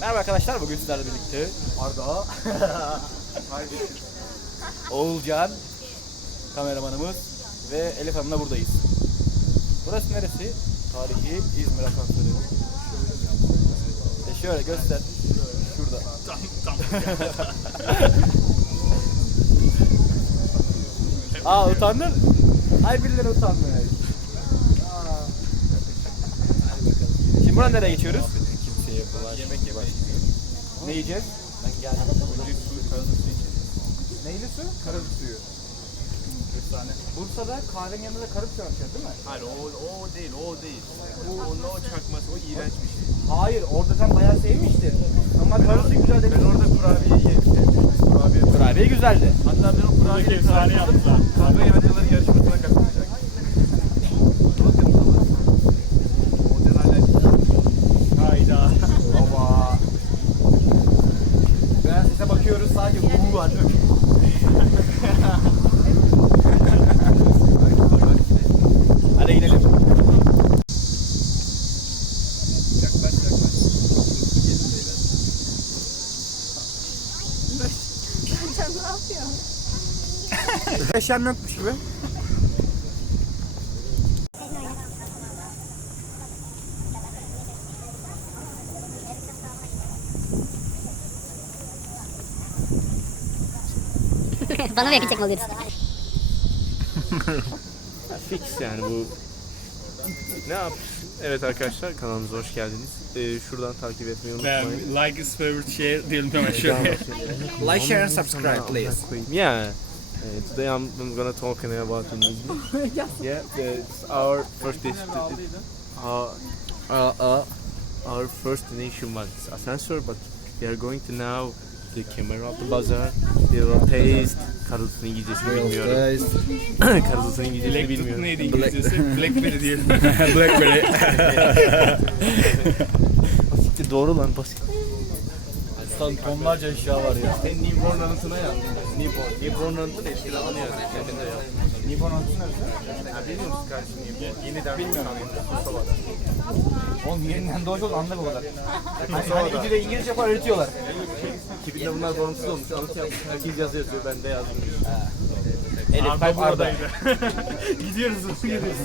Merhaba arkadaşlar, bugün sizlerle birlikte Arda, Oğulcan, kameramanımız ve Elif Hanım'la buradayız. Burası neresi? Tarihi İzmir Asansörü. E şöyle göster. Şurada. Tam, tam. Aa utandın? Ay birileri utanmıyor. Şimdi buradan nereye geçiyoruz? Yemek yemeye Ne yiyeceğiz? Ben geldim. Önce su, karalı su içeceğiz. Neyli su? Karalı suyu. Efsane. Bursa'da kahvenin yanında karıp çarpacağız değil mi? Hayır o, o değil, o değil. Bu onun o çakması, o iğrenç bir şey. Hayır, orada sen bayağı sevmiştin. Ama karısı güzel Ben demiştin. orada kurabiye yedim. Kurabiye. Kurabiye güzeldi. Hatta ben o kurabiyeyi efsane yaptılar. Kahve yancıları yarışmasına katılacak. Bakın ama. Ocan hala Hayda. Baba. Ben size bakıyoruz sadece uğur var değil mi? Hadi gidelim. yaklaş yaklaş. Gelin beyler. Sen ne yapıyorsun? Eşyam yokmuş gibi. Bana mı yakın çekme? Fix yani bu. Ne yap? Evet arkadaşlar kanalımıza hoş geldiniz. Ee, şuradan takip etmeyi unutmayın. Like is favorite share diyelim hemen şöyle. Like, share and subscribe please. Yeah. Uh, today I'm, I'm gonna talking about in English. yeah, it's our first destination. Uh, uh, uh, our first destination was Asansör, but we are going to now the camera of the bazaar. Little taste. Karılsın İngilizcesini bilmiyorum. Karılsın İngilizcesini bilmiyorum. neydi İngilizcesi? Blackberry diyelim. Blackberry. Basit doğru lan basit. Son tonlarca eşya var ya. Sen Newborn anıtına yaz. Newborn. Newborn anıtı da eski zamanı yaz. Kendinde yaz. Newborn anıtı? Ha biliyor musun kardeşim Newborn? Yeniden Bilmiyorum. Kosova'da. Oğlum yeniden doğuş oldu anla bu kadar. Hani, hani İngilizce, İngilizce yapar öğretiyorlar. 2000'de bunlar bağımsız olmuş. Anıt yapmış. Herkes yazı yazıyor. Ben de yazdım. Elif Arda. buradaydı. gidiyoruz, gidiyoruz.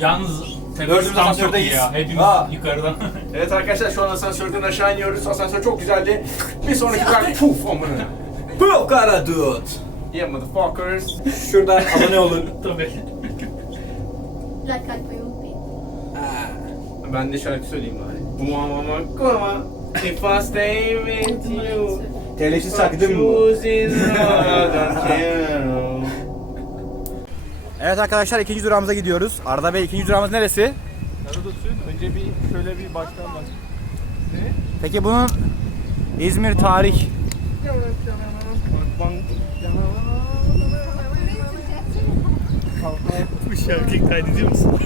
Yalnız tepesi tam çok iyi asansördeyiz. ya. Hepimiz Ha. yukarıdan. Evet arkadaşlar şu an asansörden aşağı iniyoruz. Asansör çok güzeldi. Bir sonraki kart puf amına. Bu kara dude. Yeah motherfuckers. Şuradan abone olun. Tabii. Like unutmayın. Ben de şarkı söyleyeyim bari. Mama mama If I stay with you Teleşi mi bu? Choosing another hero. Evet arkadaşlar ikinci durağımıza gidiyoruz. Arda Bey ikinci durağımız neresi? Önce bir şöyle bir baştan bak. Peki bunun İzmir tarih Bu şarkıyı kaydediyor musun?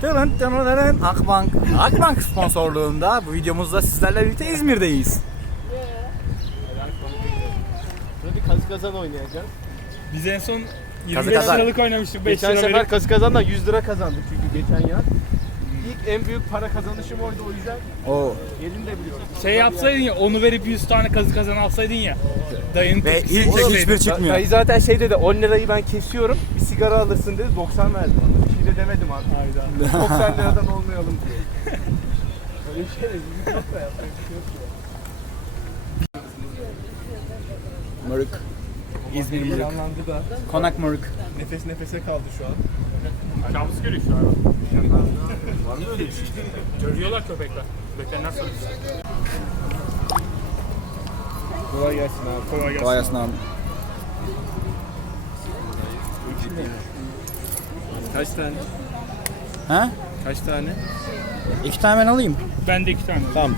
Tırın tırın Akbank Akbank sponsorluğunda bu videomuzda sizlerle birlikte İzmir'deyiz. Burada bir kazı kazan oynayacağız. Biz en son Kazı 25 kazan. liralık oynamıştık 5 Geçen lira sefer verip. kazı kazandan 100 lira kazandık çünkü geçen yaz. İlk en büyük para kazanışım oydu o yüzden Oo. yerini de biliyorum. Şey yapsaydın ya onu verip 100 tane kazı kazan alsaydın ya. Dayının Ve tepkisi ilk olsaydı. hiçbir çıkmıyor. Dayı zaten şey dedi 10 lirayı ben kesiyorum bir sigara alırsın dedi 90 verdim ona. Bir şey de demedim abi. Hayda. 90 liradan olmayalım diye. Öyle bir şey de bizim yok da yapacak bir şey yok ya. Mırık. İzmir Mırık. Heyecanlandı da Konak Mırık. nefes nefese kaldı şu an. Kabus görüyor şu an. Var mı öyle bir şey? Görüyorlar köpekler. Köpekler nasıl? Kolay gelsin abi. Kolay gelsin. Kolay gelsin abi. Kaç tane? Ha? Kaç tane? İki tane ben alayım. Ben de iki tane. Tamam.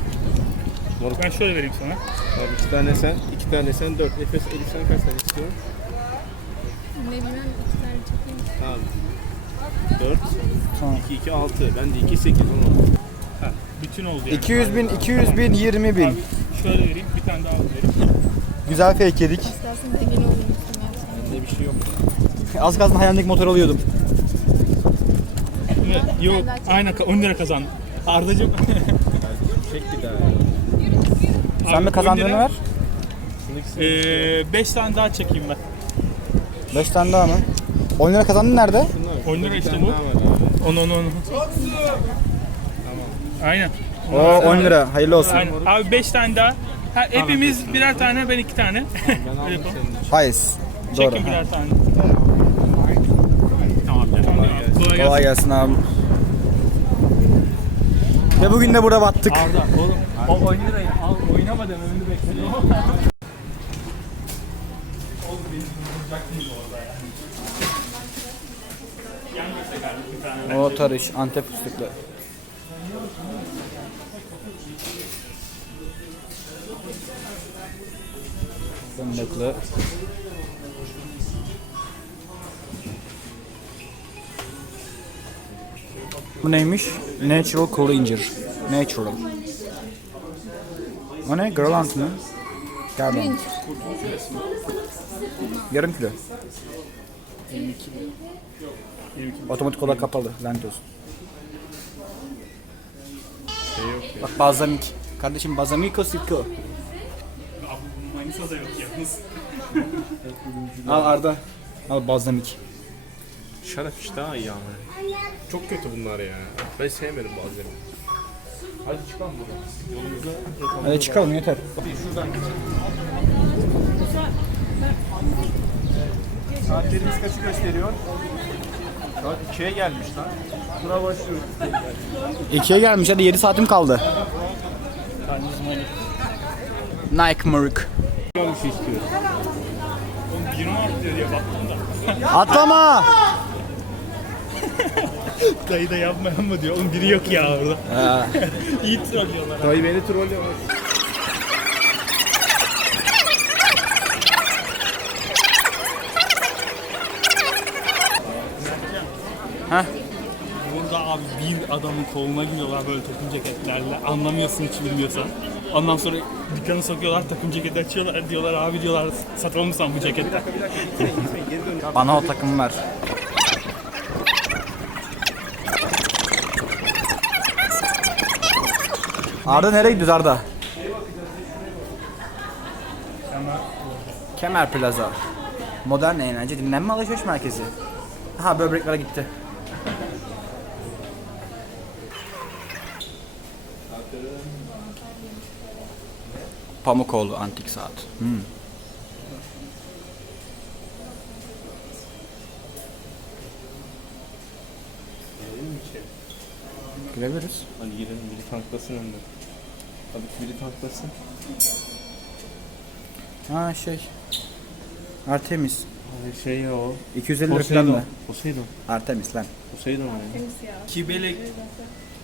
Ben şöyle vereyim sana. Abi iki tane sen, iki tane sen, dört. Nefes Elif sen kaç tane istiyorsun? Ne bilmem iki tane çekeyim. Tamam. Dört, Tamam. iki, iki, altı. Ben de iki, sekiz, on oldu. Bütün oldu yani. 200 bin, 200 bin, 20 bin. Abi şöyle vereyim. Bir tane daha vereyim. Güzel fake yedik. İstersen zengin olayım istemezsen. Ne bir şey yok. Az kalsın hayalindeki motor alıyordum. Yok. Aynen 10 lira kazandım. Ardacığım. Çek bir daha. Sen mi kazandığını ver? 5 tane daha çekeyim ben. 5 tane daha mı? 10 lira kazandın nerede? 10 lira işte bu. Onu onu onu. Aynen. O 10 lira. Hayırlı olsun. Aynen. Abi 5 tane daha. Ha, hepimiz birer tane, ben iki tane. Öyle yapalım. Hayır. Doğru. Çekin birer tane. Tamam. Tamam. Kolay gelsin. Kolay gelsin abi. Ve bugün de burada battık. Arda oğlum o 10 lirayı al oynama dememini bekliyorum. O tarış, Antep fıstıklı. Fındıklı. Bu neymiş? Natural Cleanger. Natural. O ne? Girl Ant mı? Pardon. Yarım kilo. Otomatik olarak kapalı. Lanet olsun. Bak balzamik. Kardeşim balzamiko sirko. Manisa'da yok yalnız. Al Arda. Al balzamik. Şarap işte daha iyi ama. Çok kötü bunlar ya. Ben sevmedim bazen. Hadi çıkalım buradan. Yolumuza Hadi çıkalım yeter. Saatlerimiz kaçı gösteriyor? Saat 2'ye gelmiş lan. Buna başlıyoruz. İkiye gelmiş hadi 7 saatim kaldı. Nike Merc. Bir şey istiyorum. Oğlum 26 diyor diye baktım da. Atlama! Dayı da yapmayan mı diyor. Oğlum biri yok ya orada. Ha, İyi trollüyorlar. Dayı beni trollüyor. Heh. Burada abi bir adamın koluna giriyorlar böyle takım ceketlerle. Anlamıyorsun hiç bilmiyorsan. Ondan sonra dükkanı sokuyorlar, takım ceketi açıyorlar. Diyorlar abi diyorlar satalım mı sen bu ceketler? Bana o takımı ver. Arda nereye gidiyoruz Arda? Kemer Plaza. Modern eğlence dinlenme alışveriş merkezi. Ha böbreklere gitti. Pamukoğlu antik saat. Hmm. Girebiliriz. Hadi girelim biri tanklasın önde. Hadi biri tanklasın. Ha şey. Artemis. Şey ya o. 250 lira falan Poseidon. mı? Poseidon. Artemis lan. Poseidon yani. Kibele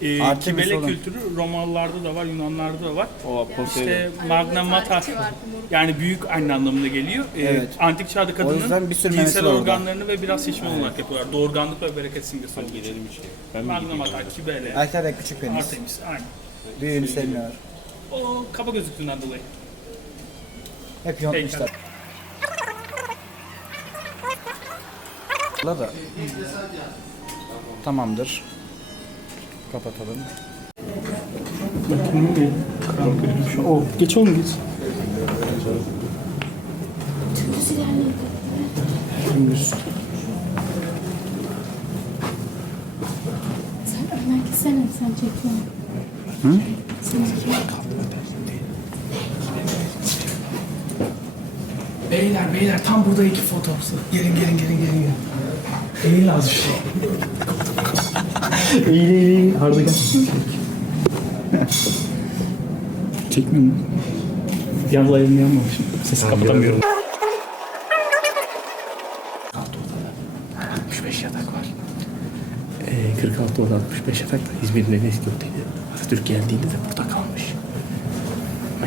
e, Artemis kibele oğlum. kültürü Romalılarda da var, Yunanlarda da var. O Poseidon. İşte Magna Mater yani büyük anne anlamına geliyor. Ee, Evet. Antik çağda yüzden kadının bir sürü memesi cinsel var orada. organlarını ve biraz şişman olarak yapıyorlar. Doğurganlık ve bereket simgesi için. gidelim içeri. Ben mi Magna gideyim? Mater, Kibele, Erkekler de küçük penis. Artemis, aynen. Büyüğünü sevmiyorlar. O kaba gözüktüğünden dolayı. Hep yontmuşlar. da. Tamamdır. Kapatalım. O geç oğlum geç. Sen önden gitsene sen çekme. Sen çekme. Beyler tam burada iki fotoğrafı. Gelin gelin gelin gelin. gelin. Eğil az bir şey. eğil eğil eğil. Arda gel. Çekmiyor mu? Yalnız elim yanmamış. Sesi kapatamıyorum. 65 yatak var. Ee, 46 oda 65 yatak da İzmir'in en eski oteli. Atatürk geldiğinde de burada kalmış. Ama